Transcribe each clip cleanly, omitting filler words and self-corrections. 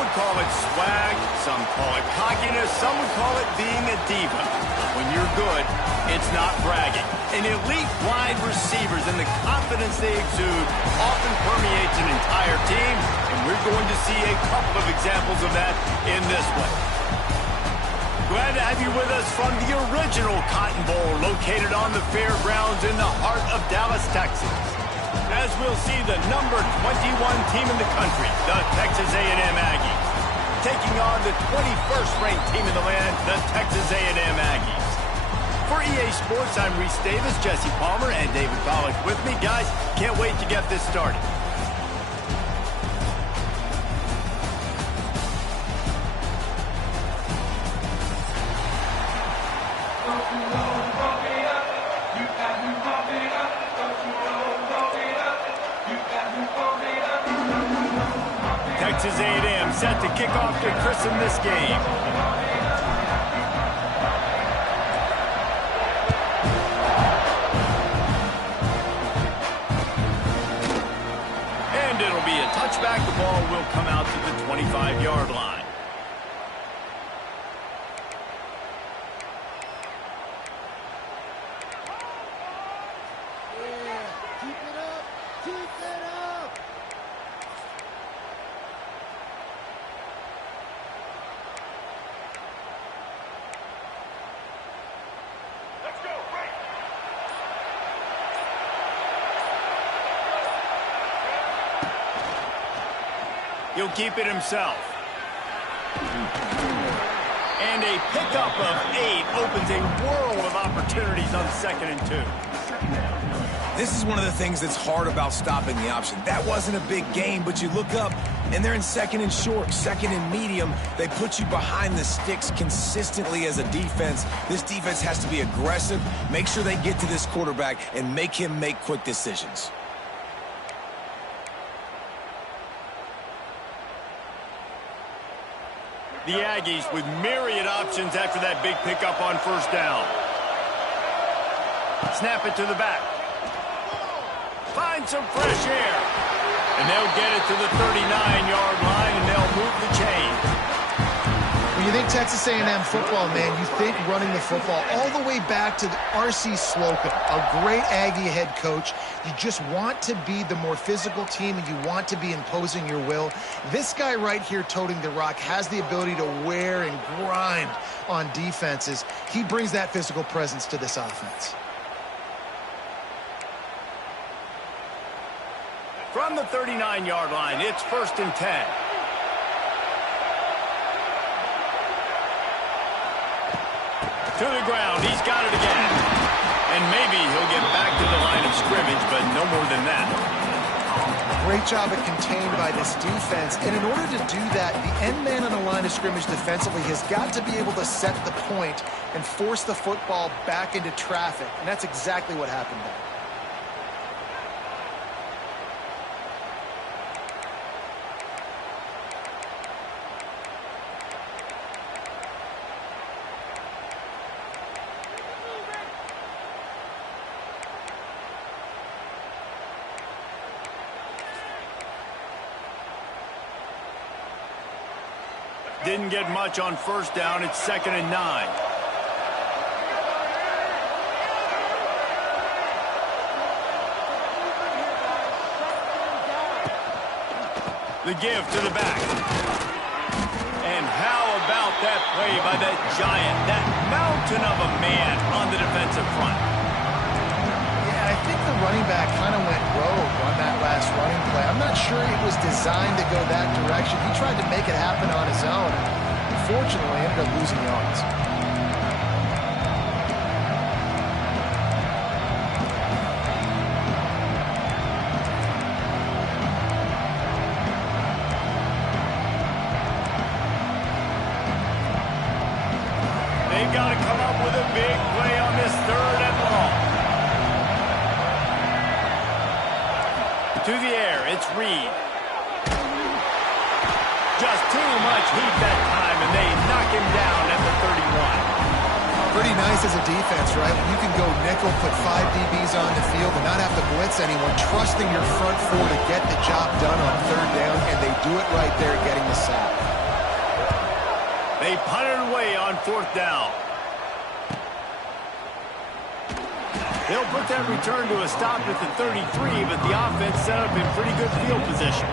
would call it swag, some call it cockiness, some would call it being a diva. But when you're good, it's not bragging. And elite wide receivers and the confidence they exude often permeates an entire team, and we're going to see a couple of examples of that in this one. Glad to have you with us from the original Cotton Bowl located on the fairgrounds in the heart of Dallas, Texas. As we'll see the number 21 team in the country, the Texas A&M Aggies, taking on the 21st ranked team in the land, the Texas A&M Aggies. For EA Sports, I'm Reese Davis, Jesse Palmer, and David Pollack with me. Guys, can't wait to get this started. Texas A&M set to kick off to christen this game. And it'll be a touchback. The ball will come out to the 25-yard line. He'll keep it himself. And a pickup of 8 opens a world of opportunities on 2nd and 2. This is one of the things that's hard about stopping the option. That wasn't a big gain, but you look up, and they're in 2nd and short, 2nd and medium. They put you behind the sticks consistently as a defense. This defense has to be aggressive, make sure they get to this quarterback, and make him make quick decisions. The Aggies with myriad options after that big pickup on 1st down. Snap it to the back. Find some fresh air. And they'll get it to the 39-yard line, and they'll move the chain. When you think Texas A&M football, man, you think running the football all the way back to R.C. Slocum, a great Aggie head coach. You just want to be the more physical team, and you want to be imposing your will. This guy right here toting the rock has the ability to wear and grind on defenses. He brings that physical presence to this offense. From the 39-yard line, it's 1st and 10. To the ground, he's got it again. And maybe he'll get back to the line of scrimmage, but no more than that. Great job of contained by this defense. And in order to do that, the end man on the line of scrimmage defensively has got to be able to set the point and force the football back into traffic. And that's exactly what happened there. Didn't get much on 1st down. It's 2nd and 9. The give to the back. And how about that play by that giant, that mountain of a man on the defensive front? Yeah, I think the running back kind of went rogue on that last running play. I'm not sure it was designed to go that direction. He tried to make it happen on his own. Unfortunately, ended up losing yards. They've got to come up with a big play on this 3rd and long. To the air, it's Reed. Just too much heat that time, and they knock him down at the 31. Pretty nice as a defense, right? When you can go nickel, put 5 DBs on the field and not have to blitz anyone, trusting your front 4 to get the job done on 3rd down, and they do it right there, getting the sack. They punted away on 4th down. They'll put that return to a stop at the 33, but the offense set up in pretty good field position.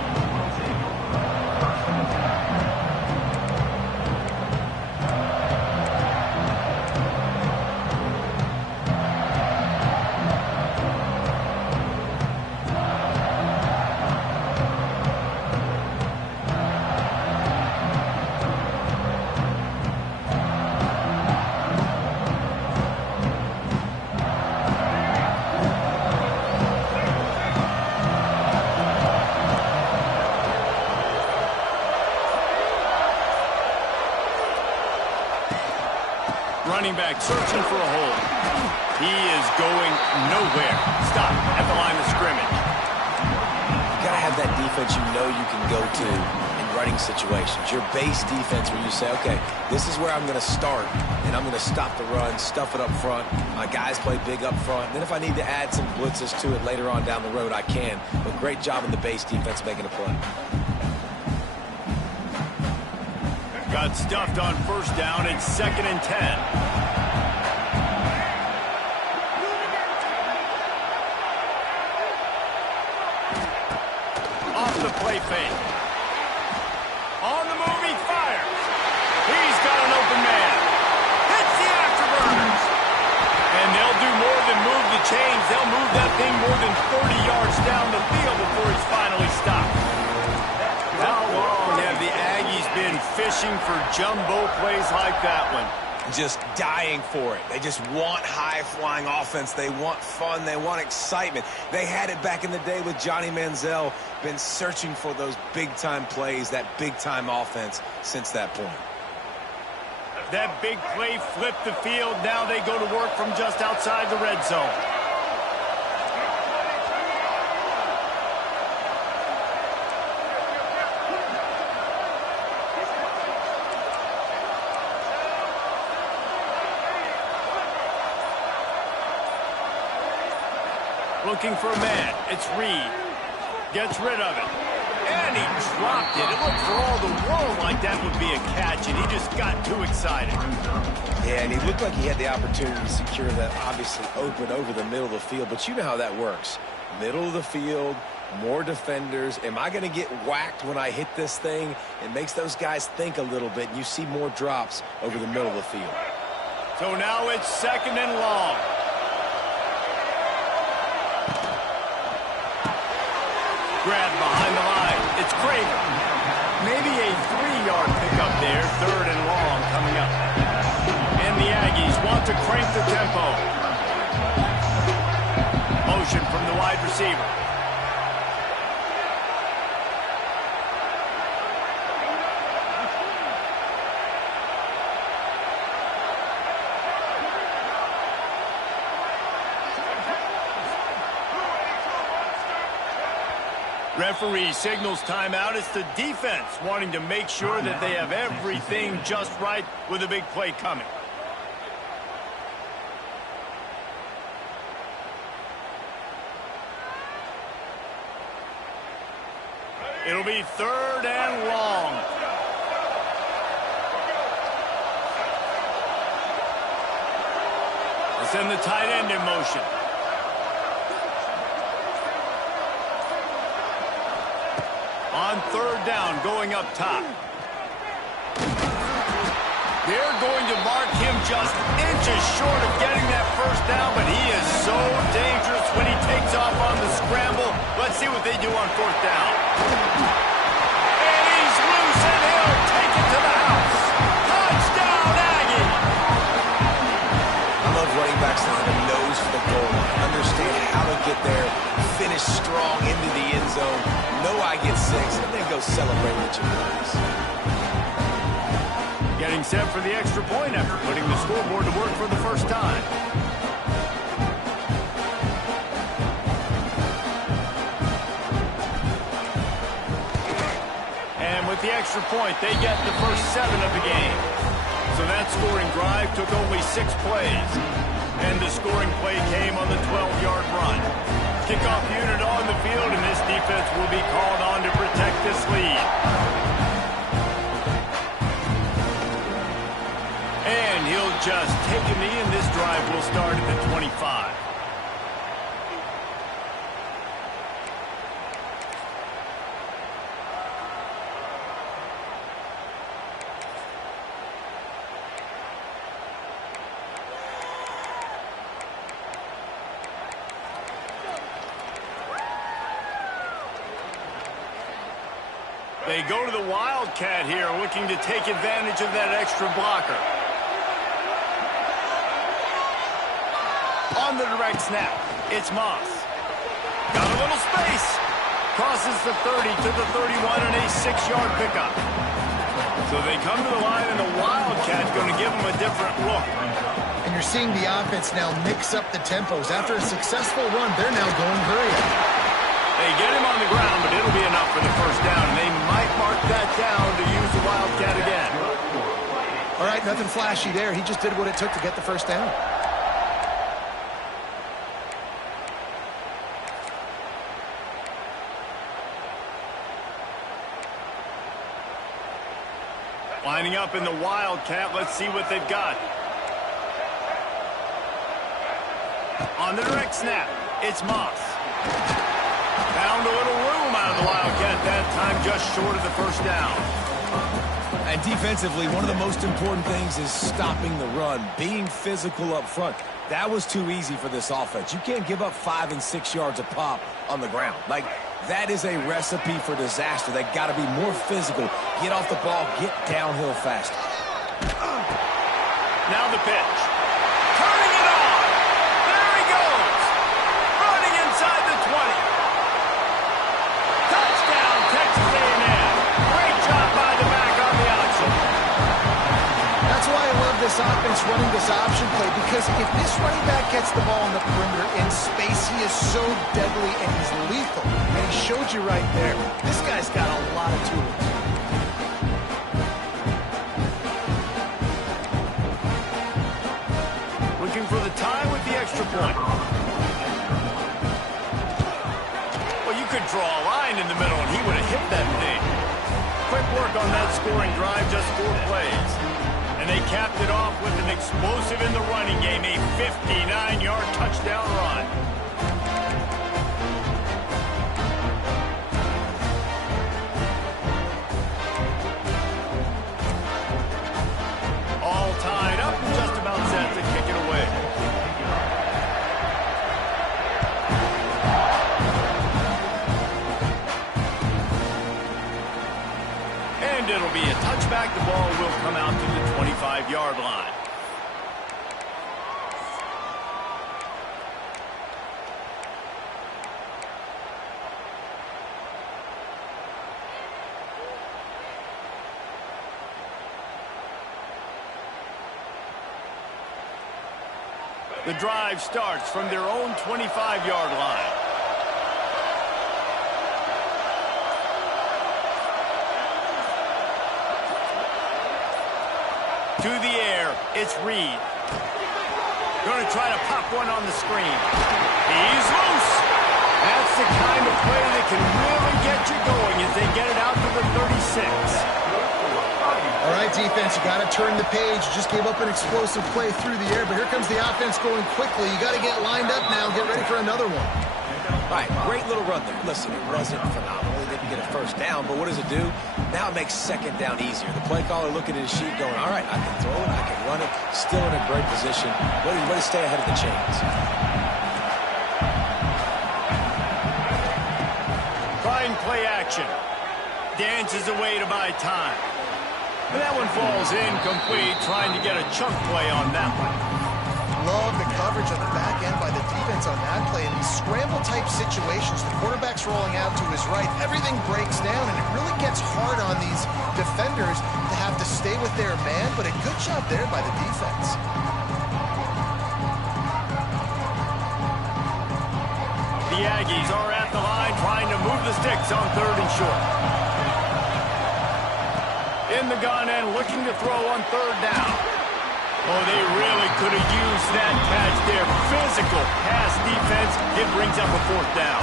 Running back searching for a hole. He is going nowhere. Stop at the line of scrimmage. You got to have that defense you know you can go to in running situations. Your base defense where you say, okay, this is where I'm going to start, and I'm going to stop the run, stuff it up front. My guys play big up front. Then if I need to add some blitzes to it later on down the road, I can. But great job in the base defense making a play. Got stuffed on 1st down. It's 2nd and 10. Off the play fake. On the move, he fires. He's got an open man. Hits the afterburners. And they'll do more than move the chains. They'll move that thing more than 30 yards down the field before he's finally stopped. How long have the Aggies been fishing for jumbo plays like that one? Just dying for it. They just want high-flying offense. They want fun. They want excitement. They had it back in the day with Johnny Manziel. Been searching for those big-time plays, that big-time offense since that point. That big play flipped the field. Now they go to work from just outside the red zone. Looking for a man. It's Reed. Gets rid of it. And he dropped it. It looked for all the world like that would be a catch, and he just got too excited. Yeah, and he looked like he had the opportunity to secure that obviously open over the middle of the field. But you know how that works. Middle of the field, more defenders. Am I going to get whacked when I hit this thing? It makes those guys think a little bit, and you see more drops over the middle of the field. So now it's 2nd and long. Grab behind the line. It's Craven. Maybe a 3-yard pickup there. 3rd and long coming up. And the Aggies want to crank the tempo. Motion from the wide receiver. Referee signals timeout. It's the defense wanting to make sure that they have everything just right with a big play coming. It'll be 3rd and long. Let's send the tight end in motion. On 3rd down, going up top. They're going to mark him just inches short of getting that 1st down, but he is so dangerous when he takes off on the scramble. Let's see what they do on 4th down. And he's loose, and he'll take it to the house. Touchdown, Aggie! I love running backs that have a nose for the goal line. Understand how to get there, finish strong into the end zone. Know I get 6, and then go celebrate with your boys. Getting set for the extra point after putting the scoreboard to work for the first time. And with the extra point, they get the first 7 of the game. So that scoring drive took only 6 plays. And the scoring play came on the 12-yard run. Kickoff unit on the field, and this defense will be called on to protect this lead. just take a knee, and this drive will start at the 25. They go to the Wildcat here, looking to take advantage of that extra blocker. On the direct snap, it's Moss. Got a little space. Crosses the 30 to the 31 and a 6-yard pickup. So they come to the line, and the Wildcat's going to give them a different look. And you're seeing the offense now mix up the tempos. After a successful run, they're now going hurry up. They get him on the ground, but it'll be enough for the first down, and they might mark that down to use the Wildcat again. All right, nothing flashy there. He just did what it took to get the first down. Lining up in the Wildcat, let's see what they've got. On the direct snap, it's Moss. Found a little room out of the Wildcat that time, just short of the first down. And defensively, one of the most important things is stopping the run, being physical up front. That was too easy for this offense. You can't give up 5 and 6 yards a pop on the ground. Like, that is a recipe for disaster. They got to be more physical, get off the ball, get downhill fast. Now the pitch. Turning it on. There he goes. Running inside the 20. Touchdown, Texas A&M. Great job by the back on the option. That's why I love this offense running this option play, because if this running back gets the ball on the perimeter in space, he is so deadly and he's lethal. And he showed you right there. This guy's got a lot of tools. Looking for the tie with the extra point. Well, you could draw a line in the middle, and he would have hit that thing. Quick work on that scoring drive, just 4 plays. And they capped it off with an explosive in the running game, a 59-yard touchdown run. All tied up, just about set to kick it away. And it'll be a touchback. The ball will come out to the 25-yard line. The drive starts from their own 25-yard line. To the air, it's Reed. Going to try to pop one on the screen. He's loose. That's the kind of play that can really get you going as they get it out to the 36. All right, defense, you got to turn the page. You just gave up an explosive play through the air, but here comes the offense going quickly. You got to get lined up now, get ready for another one. All right, great little run there. Listen, it wasn't phenomenal. They didn't get a first down, but what does it do? Now it makes second down easier. The play caller looking at his sheet going, all right, I can throw it, I can run it, still in a great position. Way to stay ahead of the chains. Trying play action. Dances away to buy time. And that one falls incomplete, trying to get a chunk play on that one. Love the coverage on the back end by the defense on that play. In these scramble-type situations, the quarterback's rolling out to his right. Everything breaks down, and it really gets hard on these defenders to have to stay with their man, but a good job there by the defense. The Aggies are at the line trying to move the sticks on 3rd and short. In the gun and looking to throw on 3rd down. Oh, they really could have used that catch there. Physical pass defense. It brings up a 4th down.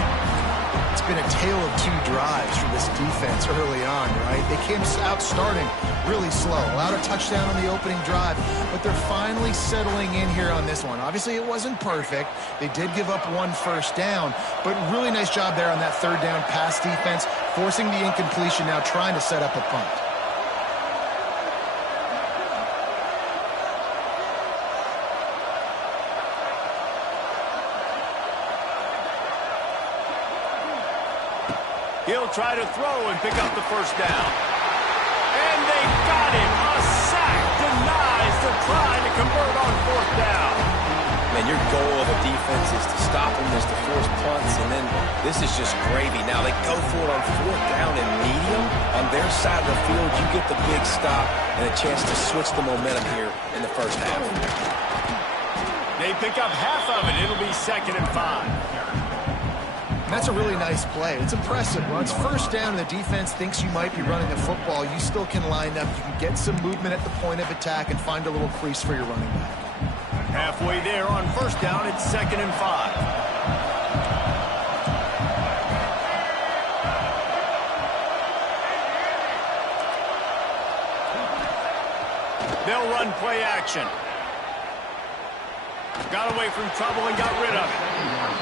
It's been a tale of two drives for this defense early on, right? They came out starting really slow, allowed a touchdown on the opening drive, but they're finally settling in here on this one. Obviously, it wasn't perfect. They did give up 1 first down, but really nice job there on that third down pass defense, forcing the incompletion, now trying to set up a punt. He'll try to throw and pick up the first down. And they got him. A sack denies the try to convert on 4th down. Man, your goal of a defense is to stop them, is to force punts, and then this is just gravy. Now they go for it on 4th down and medium. On their side of the field, you get the big stop and a chance to switch the momentum here in the first half. They pick up half of it. It'll be 2nd and 5. That's a really nice play. It's impressive. When it's first down and the defense thinks you might be running the football, you still can line up. You can get some movement at the point of attack and find a little crease for your running back. Halfway there on 1st down, it's 2nd and 5. They'll run play action. Got away from trouble and got rid of it.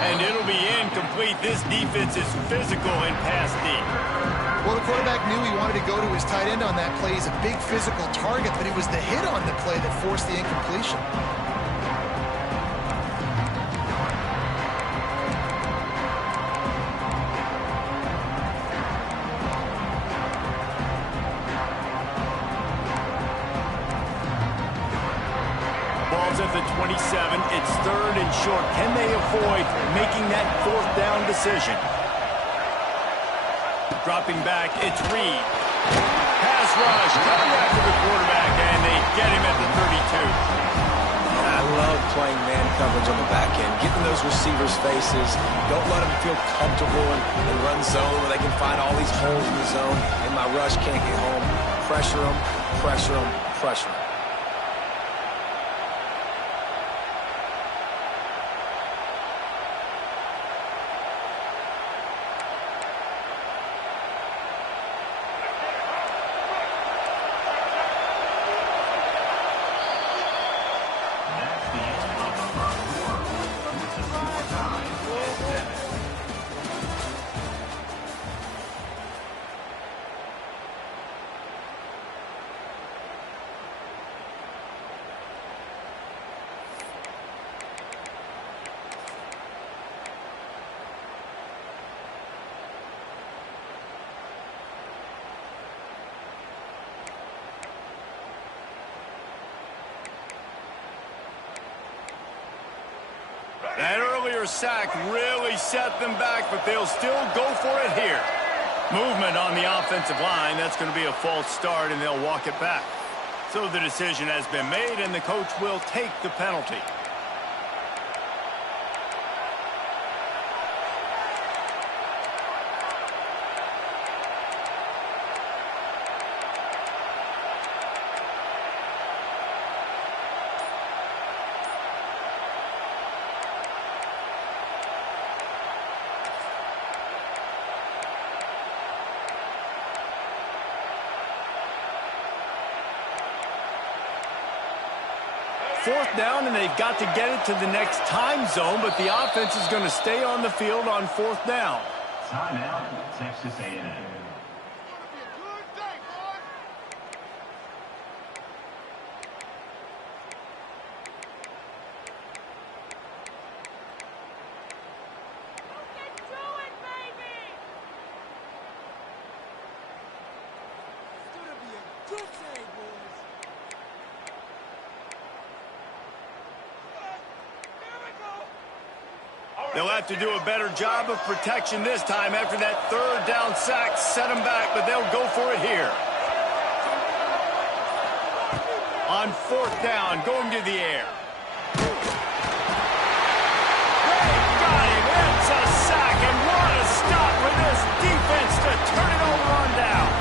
And it'll be incomplete. This defense is physical and pass deep. Well, the quarterback knew he wanted to go to his tight end on that play. He's a big physical target, but it was the hit on the play that forced the incompletion. At the 27, it's 3rd and short. Can they avoid making that 4th down decision? Dropping back, it's Reed. Pass rush, coming after the quarterback, and they get him at the 32. And I love playing man coverage on the back end, getting those receivers' faces. Don't let them feel comfortable and run zone where they can find all these holes in the zone, and my rush can't get home. Pressure them, pressure them, pressure them. That earlier sack really set them back, but they'll still go for it here. Movement on the offensive line. That's going to be a false start, and they'll walk it back. So the decision has been made, and the coach will take the penalty. Fourth down, and they've got to get it to the next time zone, but the offense is going to stay on the field on 4th down. Timeout, Texas A&M. They'll have to do a better job of protection this time after that 3rd down sack set them back, but they'll go for it here. On 4th down, going to the air. They got him. It's a sack, and what a stop for this defense to turn it over on down.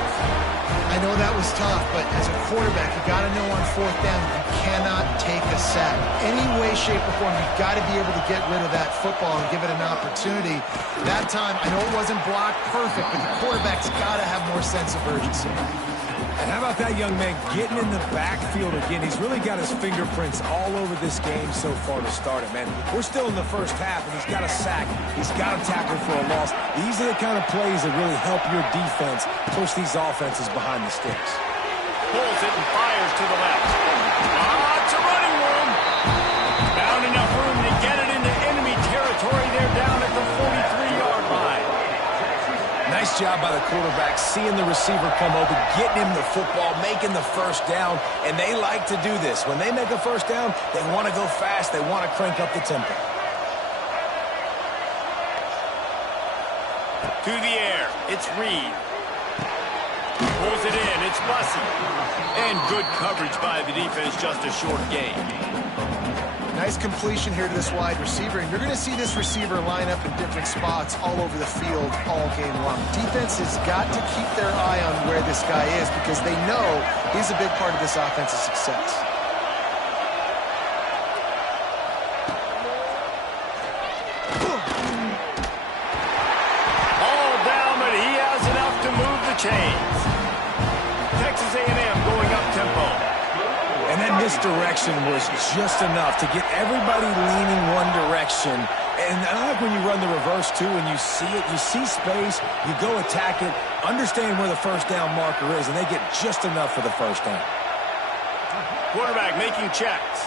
I know that was tough, but as a quarterback, you got to know on fourth down, you cannot take a sack. Any way, shape, or form, you've got to be able to get rid of that football and give it an opportunity. That time, I know it wasn't blocked perfect, but the quarterback's got to have more sense of urgency. And how about that young man getting in the backfield again? He's really got his fingerprints all over this game so far to start it, man. We're still in the first half, and he's got a sack. He's got a tackle for a loss. These are the kind of plays that really help your defense push these offenses behind the sticks. Pulls it and fires to the left. It's a running room. Found enough room to get it into enemy territory. They're down at the 43-yard line. Nice job by the quarterback, seeing the receiver come open, getting him the football, making the first down, and they like to do this. When they make a first down, they want to go fast, they want to crank up the tempo. To the air, it's Reed. Pulls it in, it's Bussey. And good coverage by the defense, just a short gain. Nice completion here to this wide receiver, and you're going to see this receiver line up in different spots all over the field all game long. Defense has got to keep their eye on where this guy is because they know he's a big part of this offensive success. All down, but he has enough to move the chains. Texas A&M going up tempo. And that misdirection was just enough to get everybody leaning one direction. And I like when you run the reverse, too, and you see it, you see space, you go attack it, understand where the first down marker is, and they get just enough for the first down. Quarterback making checks.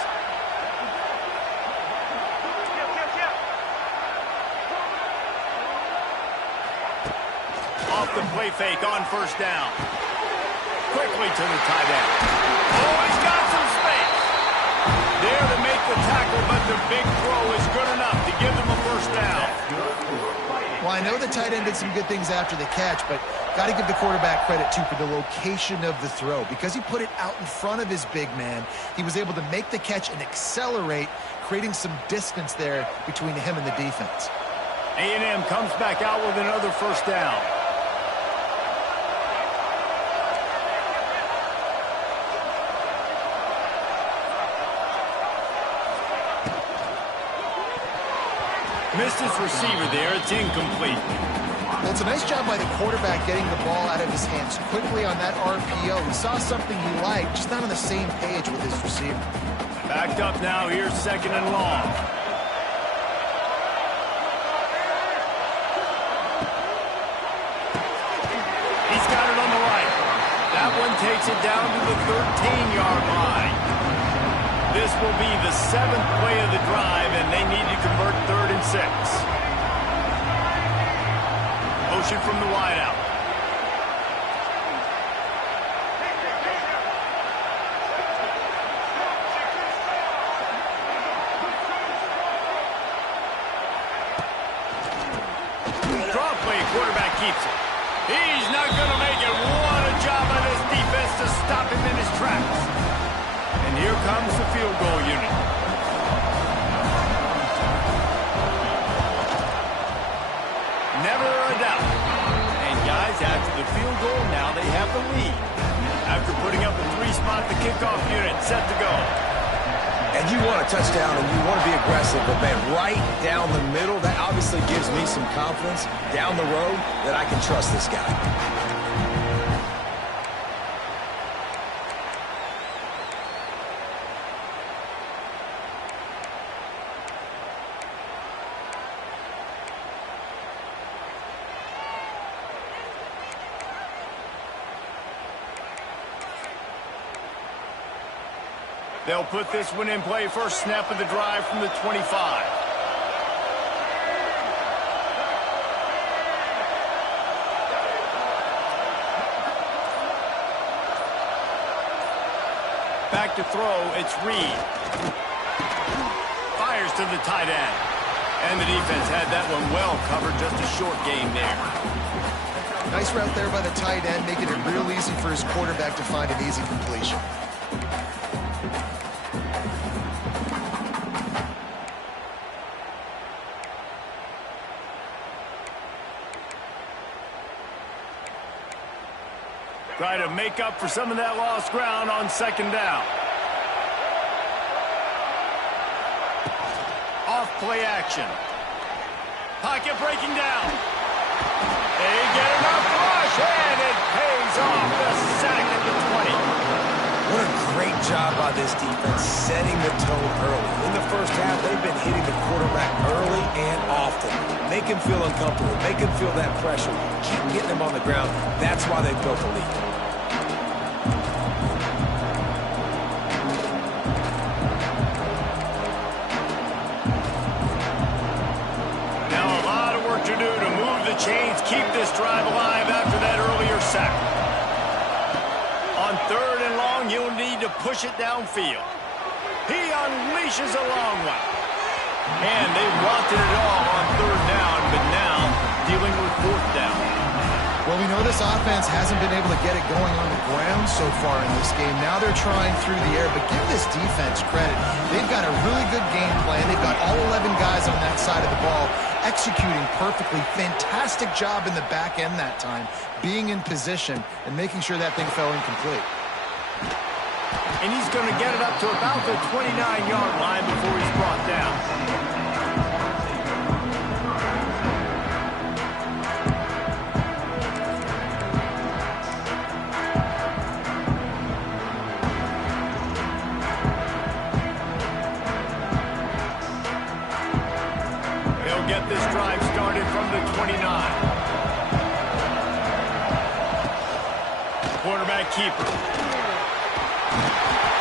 Off the play fake on first down. Quickly to the tight end. Oh, he's got some space. There to make the tackle, but the big throw is good enough to give them a first down. Well, I know the tight end did some good things after the catch, but got to give the quarterback credit, too, for the location of the throw. Because he put it out in front of his big man, he was able to make the catch and accelerate, creating some distance there between him and the defense. A&M comes back out with another first down. Missed his receiver there. It's incomplete. Well, it's a nice job by the quarterback getting the ball out of his hands quickly on that RPO. He saw something he liked, just not on the same page with his receiver. Backed up now. Here's second and long. He's got it on the right. That one takes it down to the 13-yard line. This will be the 7th play of the drive, and they need to convert 3rd and 6. Motion from the wideout. Draw play, quarterback keeps it. He's not going to make it. What a job by this defense to stop him in his tracks. And here comes the field goal unit. Never a doubt. And guys, after the field goal, now they have the lead. After putting up a 3-spot, the kickoff unit set to go. And you want a touchdown and you want to be aggressive, but man, right down the middle, that obviously gives me some confidence down the road that I can trust this guy. They'll put this one in play. First snap of the drive from the 25. Back to throw, it's Reed. Fires to the tight end. And the defense had that one well covered, just a short game there. Nice route there by the tight end, making it real easy for his quarterback to find an easy completion. Try to make up for some of that lost ground on second down. Off play action. Pocket breaking down. They get enough rush, and it pays off. The sack at the 20. What a great job by this defense setting the tone early. In the first half, they've been hitting the quarterback early and often. Make him feel uncomfortable. Make him feel that pressure. Keep getting him on the ground. That's why they built the lead. Now a lot of work to do to move the chains, keep this drive alive after that earlier sack. On third and long, you'll need to push it downfield. He unleashes a long one. And they wanted it all on third down, but now dealing with fourth down. Well, we know this offense hasn't been able to get it going on the ground so far in this game. Now they're trying through the air, but give this defense credit. They've got a really good game plan. They've got all 11 guys on that side of the ball executing perfectly. Fantastic job in the back end that time, being in position and making sure that thing fell incomplete. And he's going to get it up to about the 29-yard line before he's brought down. They'll get this drive started from the 29. Quarterback keeper.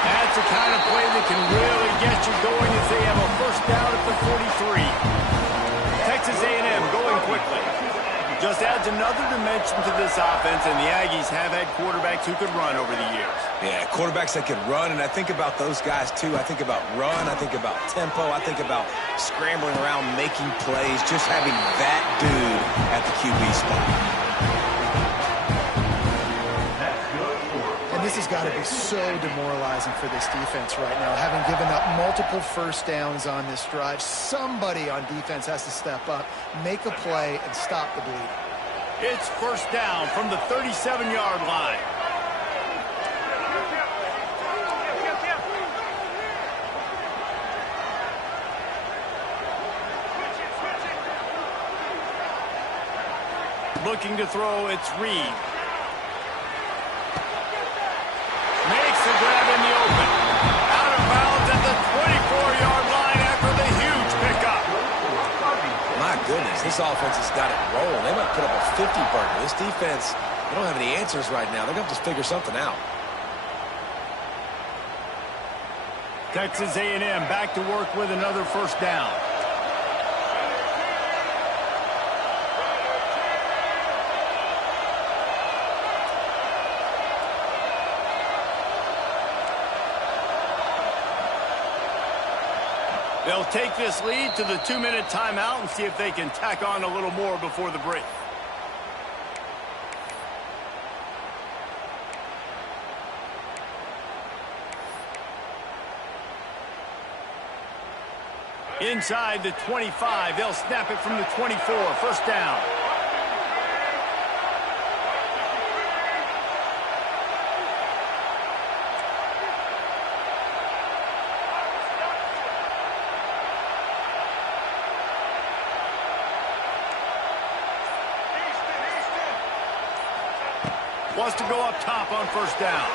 That's the kind of play that can really get you going as they have a first down at the 43. Texas A&M going quickly. Just adds another dimension to this offense, and the Aggies have had quarterbacks who could run over the years. Yeah, quarterbacks that can run, and I think about those guys too. I think about run, I think about tempo, I think about scrambling around, making plays, just having that dude at the QB spot. This has got to be so demoralizing for this defense right now, having given up multiple first downs on this drive. Somebody on defense has to step up, make a play, and stop the bleeding. It's first down from the 37-yard line. Looking to throw, it's Reed. Makes the grab in the open. Out of bounds at the 24-yard line after the huge pickup. My goodness, this offense has got it rolling. They might put up a 50-burger. This defense, they don't have any answers right now. They're going to have to figure something out. Texas A&M back to work with another first down. They'll take this lead to the 2-minute timeout and see if they can tack on a little more before the break. Inside the 25, they'll snap it from the 24, first down. Wants to go up top on first down.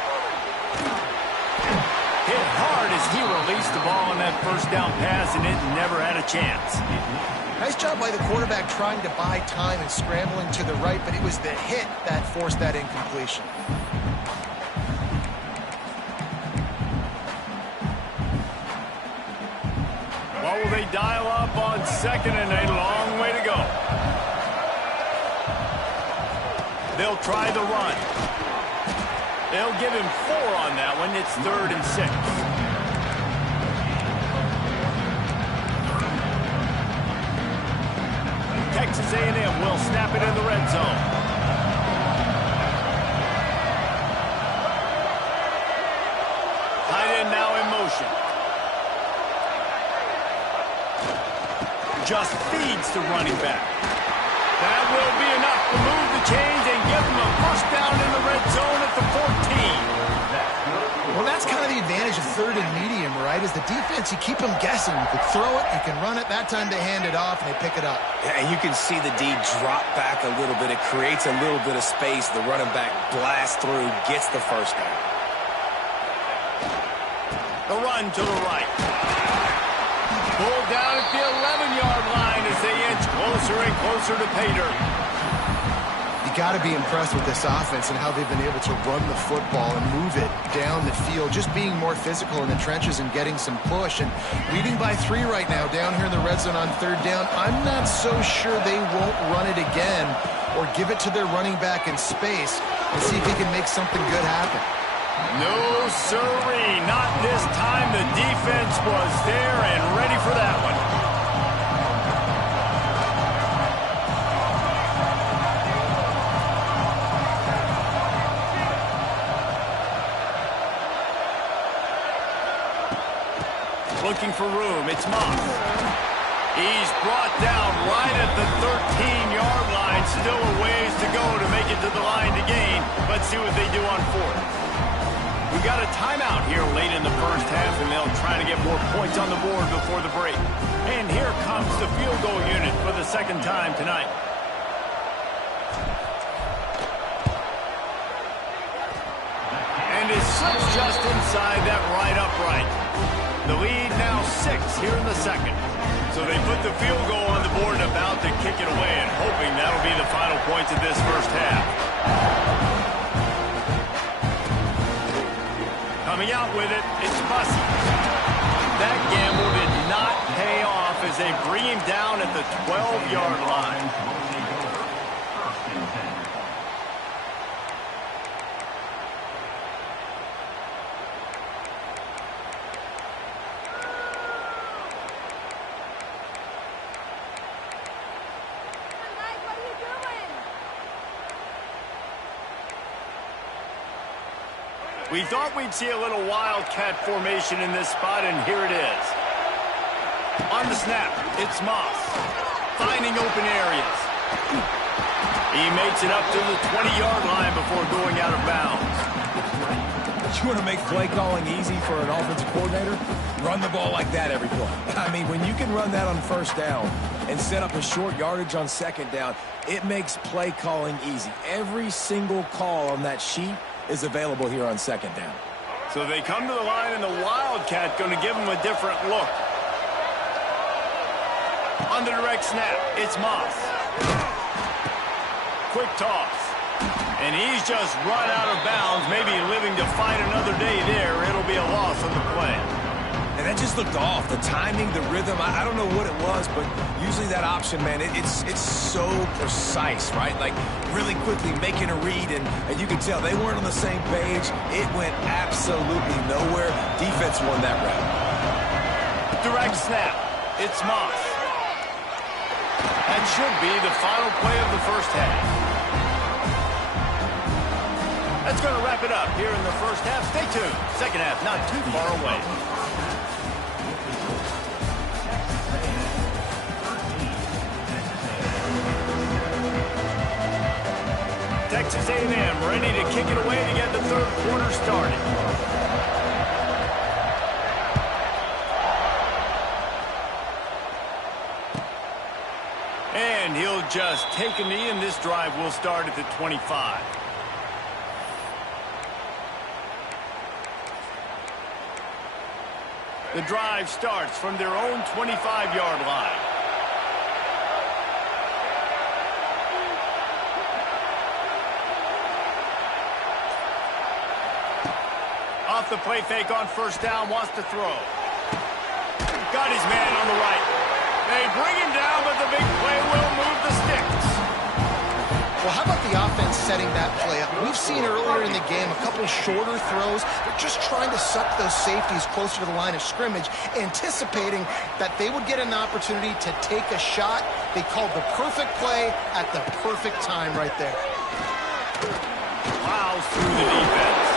Hit hard as he released the ball on that first down pass, and it never had a chance. Nice job by the quarterback trying to buy time and scrambling to the right, but it was the hit that forced that incompletion. What will they dial up on second and a long way to go? They'll try the run. They'll give him 4 on that one. It's 3rd and 6. Texas A&M will snap it in the red zone. Tight end now in motion. Just feeds the running back. That will be enough to move the chains and give them a first down in the red zone at the advantage of third and medium, right? As the defense, you keep them guessing. You can throw it, you can run it. That time they hand it off and they pick it up. Yeah, and you can see the D drop back a little bit. It creates a little bit of space. The running back blasts through, gets the first down. The run to the right. Pulled down at the 11-yard line as they inch closer and closer to pay dirt. You got to be impressed with this offense and how they've been able to run the football and move it down the field, just being more physical in the trenches and getting some push. And leading by 3 right now down here in the red zone on third down, I'm not so sure they won't run it again or give it to their running back in space and see if he can make something good happen. No, sirree, not this time. The defense was there and ready for that one. Looking for room, it's Moss. He's brought down right at the 13-yard line. Still a ways to go to make it to the line to gain. Let's see what they do on 4th. We got a timeout here late in the first half, and they'll try to get more points on the board before the break. And here comes the field goal unit for the second time tonight. And it slips just inside that right upright. The lead now 6 here in the second. So they put the field goal on the board and about to kick it away and hoping that'll be the final points of this first half. Coming out with it, it's Bussey. That gamble did not pay off as they bring him down at the 12-yard line. We thought we'd see a little wildcat formation in this spot, and here it is. On the snap, it's Moss. Finding open areas. He makes it up to the 20-yard line before going out of bounds. You want to make play calling easy for an offensive coordinator? Run the ball like that every play. I mean, when you can run that on first down and set up a short yardage on second down, it makes play calling easy. Every single call on that sheet is available here on second down. So they come to the line, and the Wildcat going to give them a different look. On the direct snap, it's Moss. Quick toss. And he's just run out of bounds, maybe living to fight another day there. It'll be a loss on the play. And that just looked off. The timing, the rhythm, I don't know what it was, but usually that option, man, it's so precise, right? Like really quickly making a read, and you could tell they weren't on the same page. It went absolutely nowhere. Defense won that round. Direct snap. It's Moss. That should be the final play of the first half. That's going to wrap it up here in the first half. Stay tuned. Second half not too far away. Texas A&M ready to kick it away to get the third quarter started. And he'll just take a knee, and this drive will start at the 25. The drive starts from their own 25-yard line. Off the play fake on first down, wants to throw. Got his man on the right. They bring him down, but the big play will move the sticks. Well, how about the offense setting that play up? We've seen earlier in the game a couple shorter throws. They're just trying to suck those safeties closer to the line of scrimmage, anticipating that they would get an opportunity to take a shot. They called the perfect play at the perfect time right there. Plows through the defense.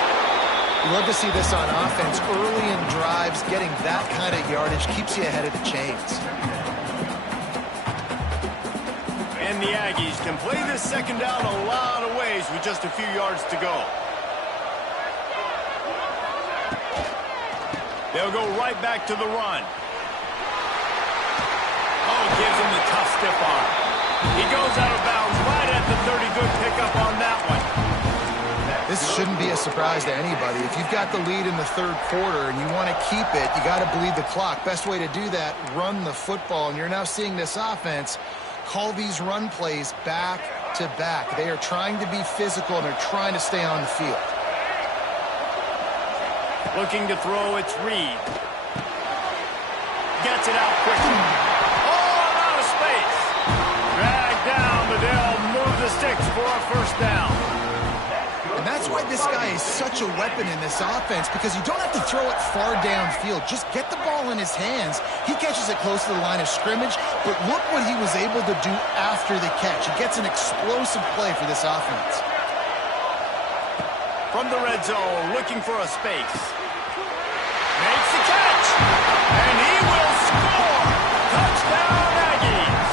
You love to see this on offense. Early in drives, getting that kind of yardage keeps you ahead of the chains. And the Aggies can play this second down a lot of ways with just a few yards to go. They'll go right back to the run. Oh, gives him the tough stiff arm. He goes out of bounds right at the 30. Good pickup on that one. This shouldn't be a surprise to anybody. If you've got the lead in the third quarter and you want to keep it, you got to bleed the clock. Best way to do that, run the football. And you're now seeing this offense call these run plays back to back. They are trying to be physical, and they're trying to stay on the field. Looking to throw, it's Reed. Gets it out quickly. Oh, out of space. Dragged down, but they'll move the sticks for a first down. And that's why this guy is such a weapon in this offense, because you don't have to throw it far downfield. Just get the ball in his hands. He catches it close to the line of scrimmage, but look what he was able to do after the catch. He gets an explosive play for this offense. From the red zone, looking for a space. Makes the catch, and he will score. Touchdown, Aggies.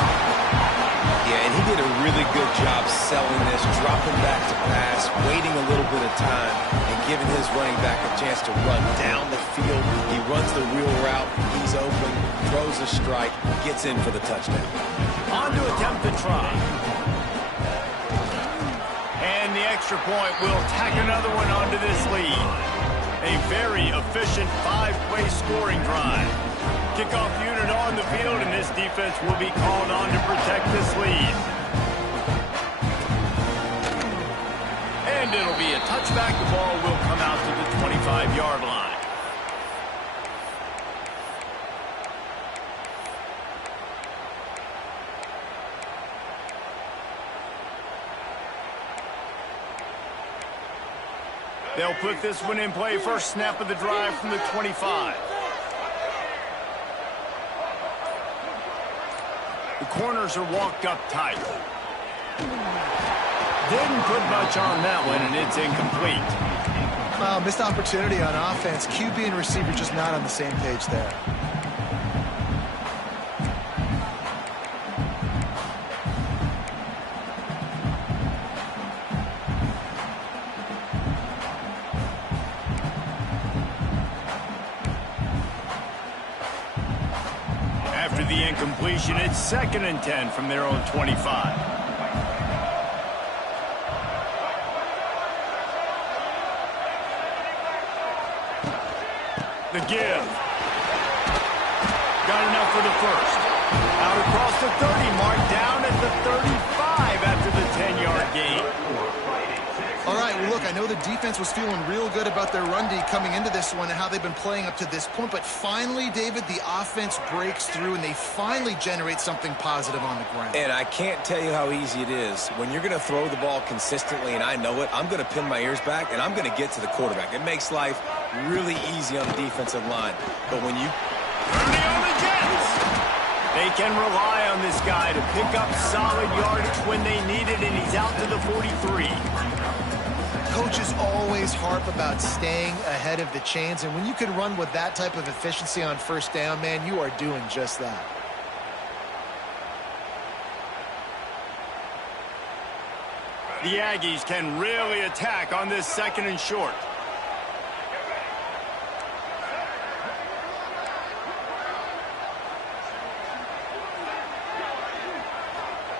Yeah, and he did a really good job selling this, dropping back to pass, waiting a little bit of time, and giving his running back a chance to run down the field. He runs the wheel route. He's open, throws a strike, gets in for the touchdown. On to attempt the try. And the extra point will tack another one onto this lead. A very efficient 5-play scoring drive. Kickoff unit on the field, and this defense will be called on to protect this lead. And it'll be a touchback. The ball will come out to the 25-yard line. They'll put this one in play. First snap of the drive from the 25. The corners are walked up tight. Didn't put much on that one, and it's incomplete. Missed opportunity on offense. QB and receiver just not on the same page there. The incompletion, it's 2nd and 10 from their own 25. The give. Got enough for the first. Out across the 30 mark, down at the 35 after the 10-yard gain. All right, well, look, I know the defense was feeling real good about their run D coming into this one and how they've been playing up to this point, but finally, David, the offense breaks through and they finally generate something positive on the ground. And I can't tell you how easy it is. When you're going to throw the ball consistently, and I know it, I'm going to pin my ears back, and I'm going to get to the quarterback. It makes life really easy on the defensive line. But when you... Early on the Jets! They can rely on this guy to pick up solid yardage when they need it, and he's out to the 43. Coaches always harp about staying ahead of the chains, and when you can run with that type of efficiency on first down, man, you are doing just that. The Aggies can really attack on this 2nd and short.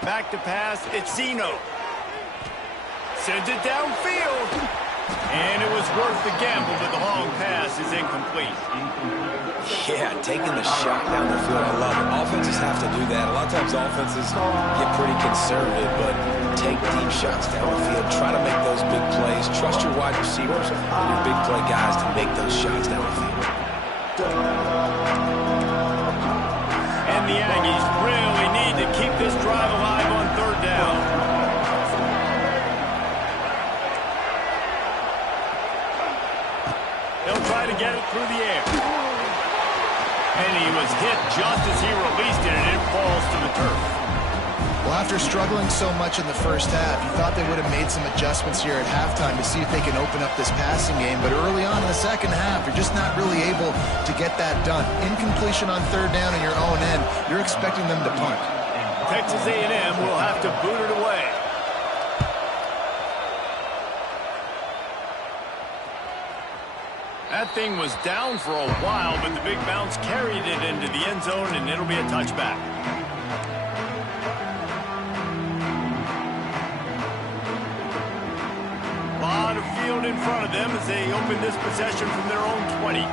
Back to pass, it's Zeno. Sends it downfield. And it was worth the gamble, but the long pass is incomplete. Yeah, taking the shot down the field, I love it. Offenses have to do that. A lot of times offenses get pretty conservative, but take deep shots down the field. Try to make those big plays. Trust your wide receivers and your big play guys to make those shots down the field. And the Aggies really need to keep this drive alive on 3rd down. They'll try to get it through the air. And he was hit just as he released it, and it falls to the turf. Well, after struggling so much in the first half, you thought they would have made some adjustments here at halftime to see if they can open up this passing game. But early on in the second half, you're just not really able to get that done. Incompletion on 3rd down in your own end, you're expecting them to punt. Texas A&M will have to boot it away. That thing was down for a while, but the big bounce carried it into the end zone, and it'll be a touchback. A lot of field in front of them as they open this possession from their own 20.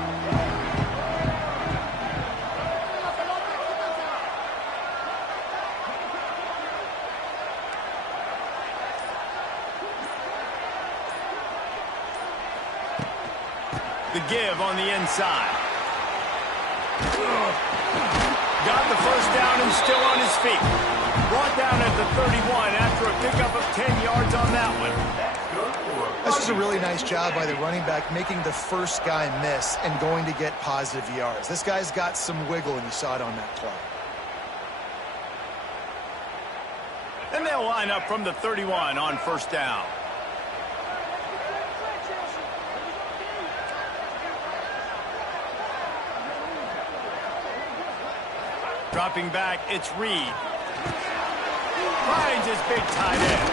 The give on the inside. Got the first down and still on his feet. Brought down at the 31 after a pickup of 10 yards on that one. This is a really nice job by the running back, making the first guy miss and going to get positive yards. This guy's got some wiggle, and you saw it on that play. And they'll line up from the 31 on first down. Dropping back, it's Reed. Finds his big tight end.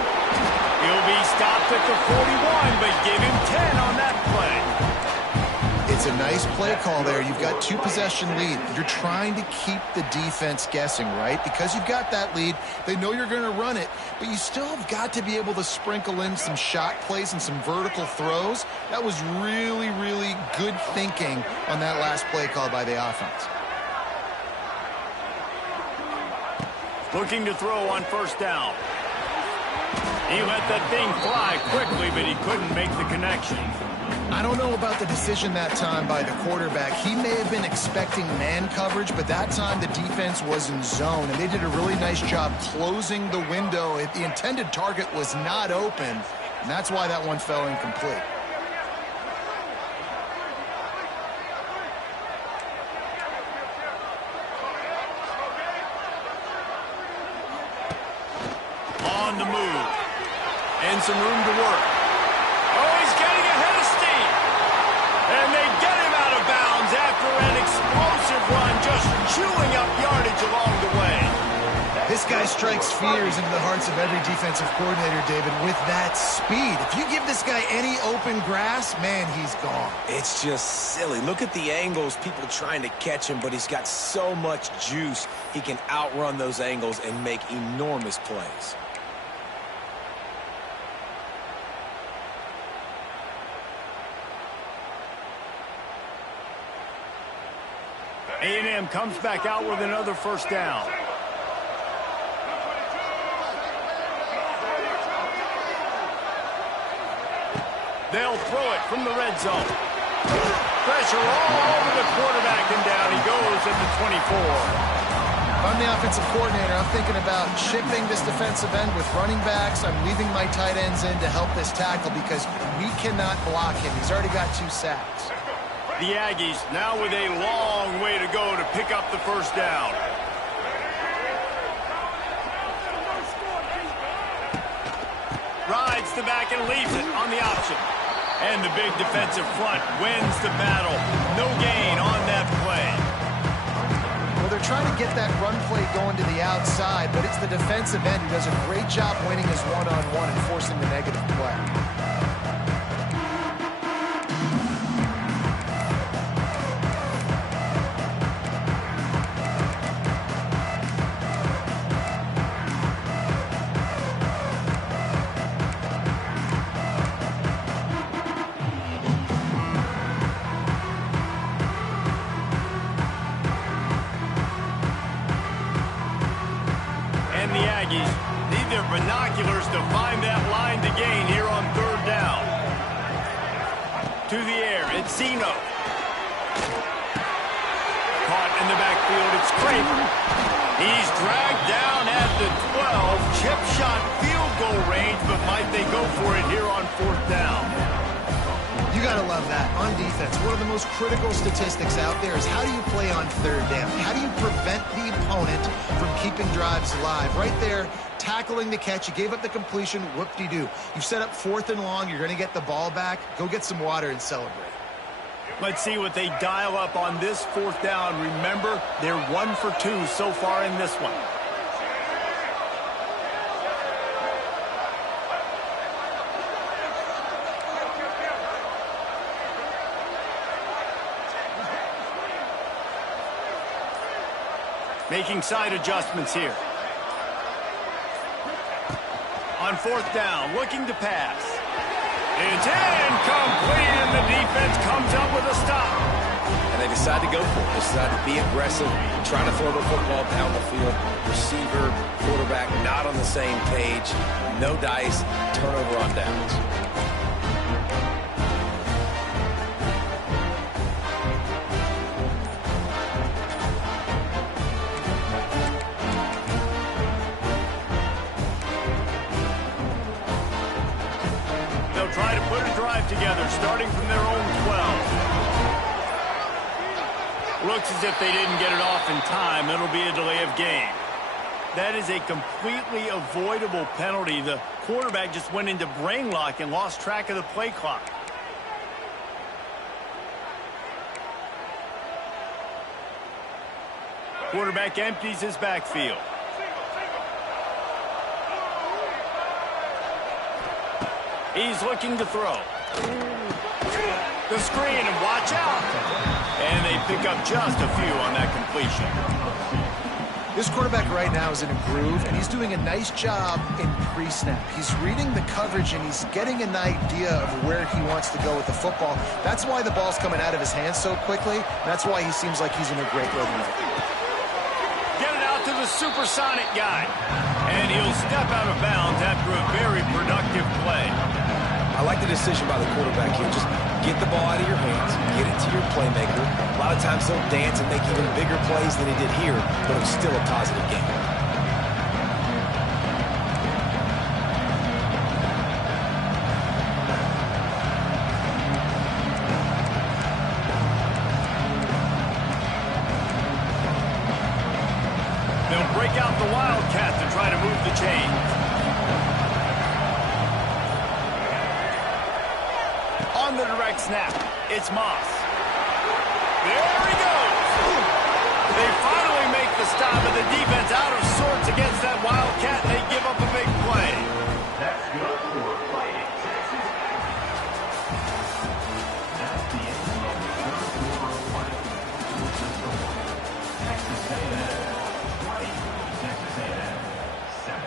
He'll be stopped at the 41, but give him 10 on that play. It's a nice play call there. You've got 2-possession lead. You're trying to keep the defense guessing, right? Because you've got that lead, they know you're going to run it, but you still have got to be able to sprinkle in some shot plays and some vertical throws. That was really, really good thinking on that last play call by the offense. Looking to throw on first down. He let that thing fly quickly, but he couldn't make the connection. I don't know about the decision that time by the quarterback. He may have been expecting man coverage, but that time the defense was in zone, and they did a really nice job closing the window. The intended target was not open, and that's why that one fell incomplete. On the move. And some room to work. Oh, he's getting ahead of steam. And they get him out of bounds after an explosive run, just chewing up yardage along the way. This guy strikes fears into the hearts of every defensive coordinator, David, with that speed. If you give this guy any open grass, man, he's gone. It's just silly. Look at the angles, people trying to catch him, but he's got so much juice. He can outrun those angles and make enormous plays. A&M comes back out with another first down. They'll throw it from the red zone. Pressure all over the quarterback, and down he goes at the 24. If I'm the offensive coordinator, I'm thinking about shipping this defensive end with running backs. I'm leaving my tight ends in to help this tackle because we cannot block him. He's already got 2 sacks. The Aggies now with a long way to go to pick up the first down. Rides the back and leaves it on the option. And the big defensive front wins the battle. No gain on that play. Well, they're trying to get that run play going to the outside, but it's the defensive end who does a great job winning his one-on-one and forcing the negative play. Need their binoculars to find that line to gain here on third down. To the air, it's Zeno. Caught in the backfield, it's Craver. He's dragged down at the 12. Chip shot field goal range, but might they go for it here on fourth down? You got to love that. On defense, one of the most critical statistics out there is how do you play on third down? How do you prevent the opponent from keeping drives alive? Right there, tackling the catch. You gave up the completion. Whoop-de-doo. You've set up fourth and long. You're going to get the ball back. Go get some water and celebrate. Let's see what they dial up on this fourth down. Remember, they're 1 for 2 so far in this one. Making side adjustments here. On fourth down, looking to pass. It's incomplete, and the defense comes up with a stop. And they decide to go for it. They decide to be aggressive, trying to throw the football down the field. Receiver, quarterback, not on the same page. No dice, turnover on downs. Try to put a drive together, starting from their own 12. Looks as if they didn't get it off in time. It'll be a delay of game. That is a completely avoidable penalty. The quarterback just went into brain lock and lost track of the play clock. Quarterback empties his backfield. He's looking to throw. The screen, and watch out. And they pick up just a few on that completion. This quarterback right now is in a groove, and he's doing a nice job in pre-snap. He's reading the coverage, and he's getting an idea of where he wants to go with the football. That's why the ball's coming out of his hands so quickly. That's why he seems like he's in a great rhythm. Get it out to the supersonic guy. And he'll step out of bounds after a very productive play. I like the decision by the quarterback here. Just get the ball out of your hands, get it to your playmaker. A lot of times he'll dance and make even bigger plays than he did here, but it was still a positive game. They'll break out the Wildcat to try to move the chains. On the direct snap, it's Moss. There he goes. They finally make the stop, and the defense out of sorts against that Wildcat, and they give up a big play. That's good for fighting Texas. That's the end of the third quarter of play. Texas A&M 20, Texas A&M 7.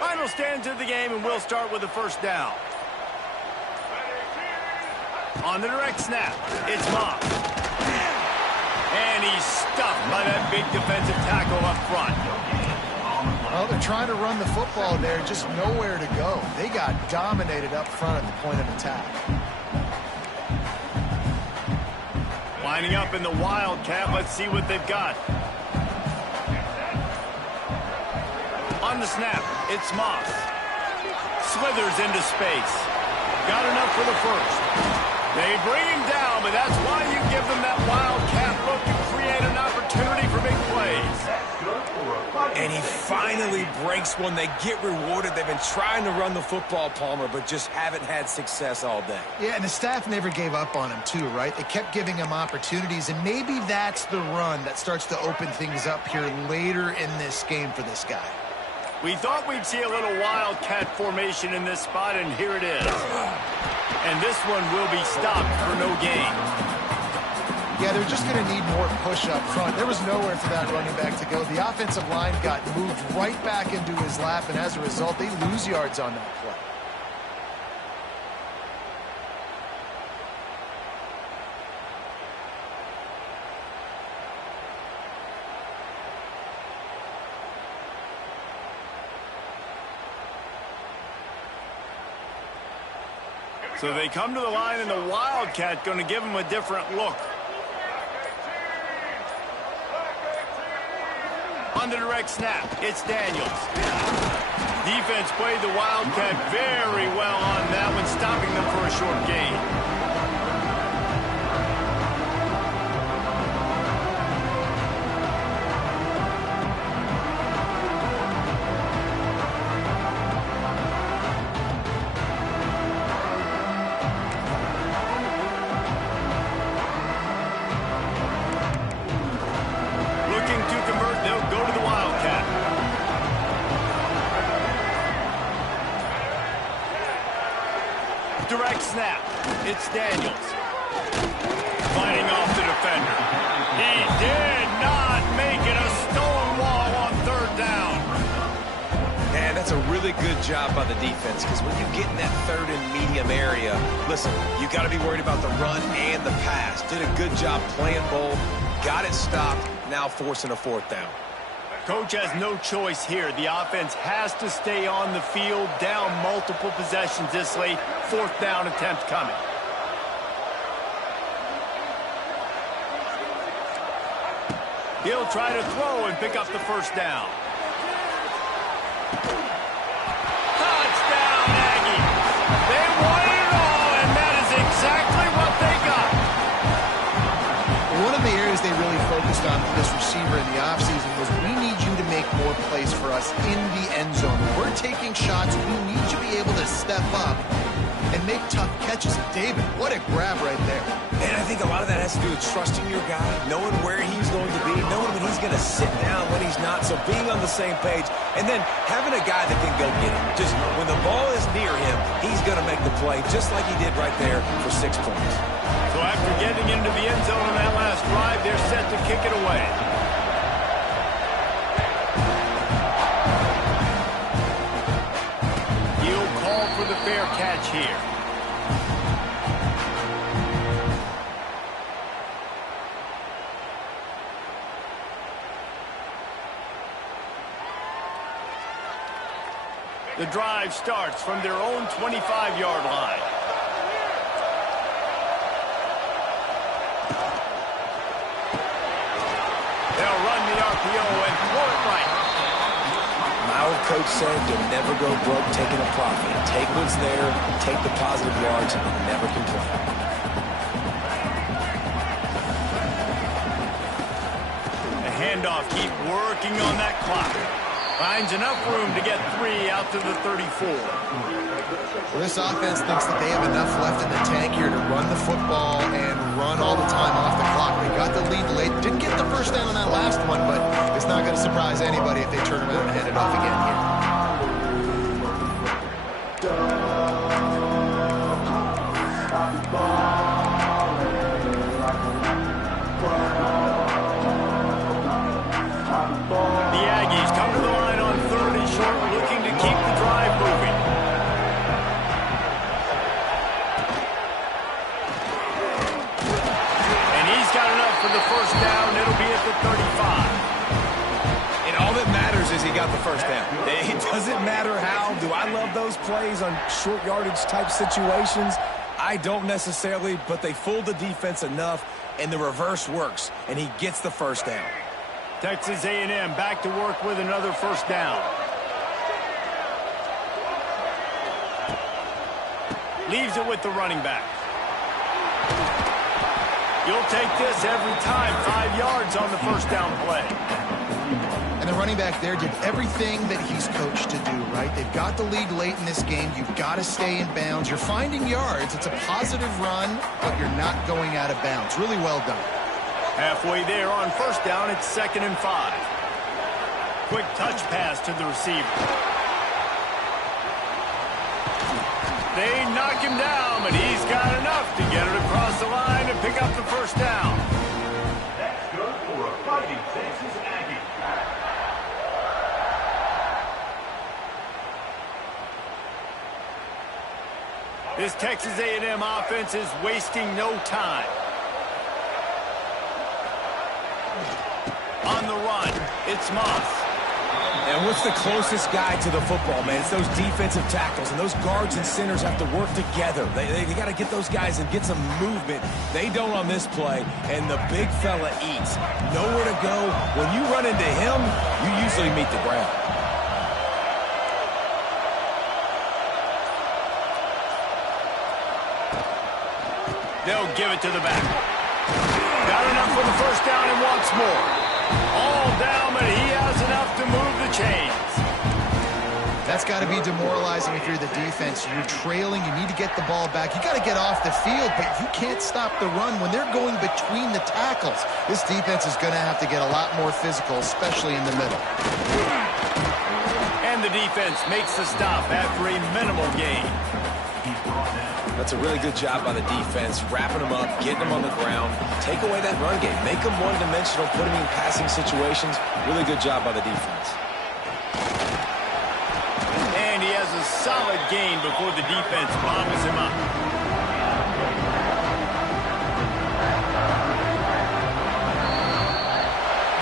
Final stands of the game, and we'll start with the first down. On the direct snap, it's Moss. And he's stuffed by that big defensive tackle up front. Well, they're trying to run the football there, just nowhere to go. They got dominated up front at the point of attack. Lining up in the Wildcat, let's see what they've got. On the snap, it's Moss. Slithers into space. Got enough for the first. They bring him down, but that's why you give them that Wildcat look to create an opportunity for big plays. And he finally breaks one. They get rewarded. They've been trying to run the football, Palmer, but just haven't had success all day. Yeah, and the staff never gave up on him too, right? They kept giving him opportunities, and maybe that's the run that starts to open things up here later in this game for this guy. We thought we'd see a little Wildcat formation in this spot, and here it is. And this one will be stopped for no gain. Yeah, they're just going to need more push up front. There was nowhere for that running back to go. The offensive line got moved right back into his lap, and as a result, they lose yards on that play. So they come to the line, and the Wildcat going to give them a different look. On the direct snap, it's Daniels. Defense played the Wildcat very well on that one, stopping them for a short gain. Direct snap. It's Daniels. Fighting off the defender. He did not make it a stone wall on third down. And that's a really good job by the defense, because when you get in that third and medium area, listen, you got to be worried about the run and the pass. Did a good job playing both, got it stopped, now forcing a fourth down. Coach has no choice here. The offense has to stay on the field, down multiple possessions this late. Fourth down attempt coming. He'll try to throw and pick up the first down. Touchdown, Aggies. They wanted it all, and that is exactly what they got. One of the areas they really focused on for this receiver in the offseason was, we need you to make more plays for us in the end zone. We're taking shots. We need you to be able to step up and make tough catches. David, what a grab right there. And I think a lot of that has to do with trusting your guy, knowing where he's going to be, knowing when he's going to sit down, when he's not. So being on the same page, and then having a guy that can go get him. Just when the ball is near him, he's going to make the play, just like he did right there for 6 points. So after getting into the end zone on that last drive, they're set to kick it away. He'll call for the fair catch here. The drive starts from their own 25-yard line. They'll run the RPO and throw it right. My old coach said you'll never go broke taking a profit. Take what's there, take the positive yards, and never complain. The handoff, keep working on that clock. Finds enough room to get 3 out to the 34. Well, this offense thinks that they have enough left in the tank here to run the football and run all the time off the clock. They got the lead late. Didn't get the first down on that last one, but it's not going to surprise anybody if they turn around and hand it off again The Aggies come to the line on 3rd and short, looking to keep the drive moving. And he's got enough for the first down. It'll be at the 35. And all that matters is he got the first down. It doesn't matter how. Do I love those plays on short yardage type situations? I don't necessarily, but they fooled the defense enough, and the reverse works, and he gets the first down. Texas A&M back to work with another first down. Leaves it with the running back. You'll take this every time. 5 yards on the first down play. And the running back there did everything that he's coached to do, right? They've got the lead late in this game. You've got to stay in bounds. You're finding yards. It's a positive run, but you're not going out of bounds. Really well done. Halfway there on first down, it's 2nd and 5. Quick touch pass to the receiver. They knock him down, but he's got enough to get it across the line and pick up the first down. That's good for a Fighting Texas Aggie. This Texas A&M offense is wasting no time. On the run, it's Moss. And what's the closest guy to the football, man? It's those defensive tackles, and those guards and centers have to work together. They got to get those guys and get some movement. They don't on this play, and the big fella eats. Nowhere to go. When you run into him, you usually meet the ground. They'll give it to the back. Got enough for the first down and wants more. All down, but he has enough to move the chains. That's got to be demoralizing if you're the defense. You're trailing. You need to get the ball back. You got to get off the field, but you can't stop the run when they're going between the tackles. This defense is going to have to get a lot more physical, especially in the middle. And the defense makes the stop after a minimal gain. He's brought down. That's a really good job by the defense, wrapping them up, getting them on the ground. Take away that run game. Make them one-dimensional, put them in passing situations. Really good job by the defense. And he has a solid gain before the defense bobbles him up.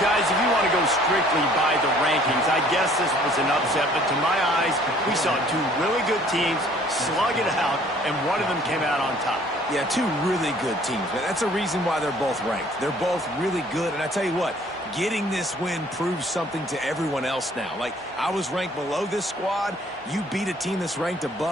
Guys, if you want to go strictly by the rankings, I guess this was an upset, but to my eyes, we saw two really good teams slug it out, and one of them came out on top. Yeah, two really good teams, man. That's a reason why they're both ranked. They're both really good, and I tell you what, getting this win proves something to everyone else now. Like, I was ranked below this squad. You beat a team that's ranked above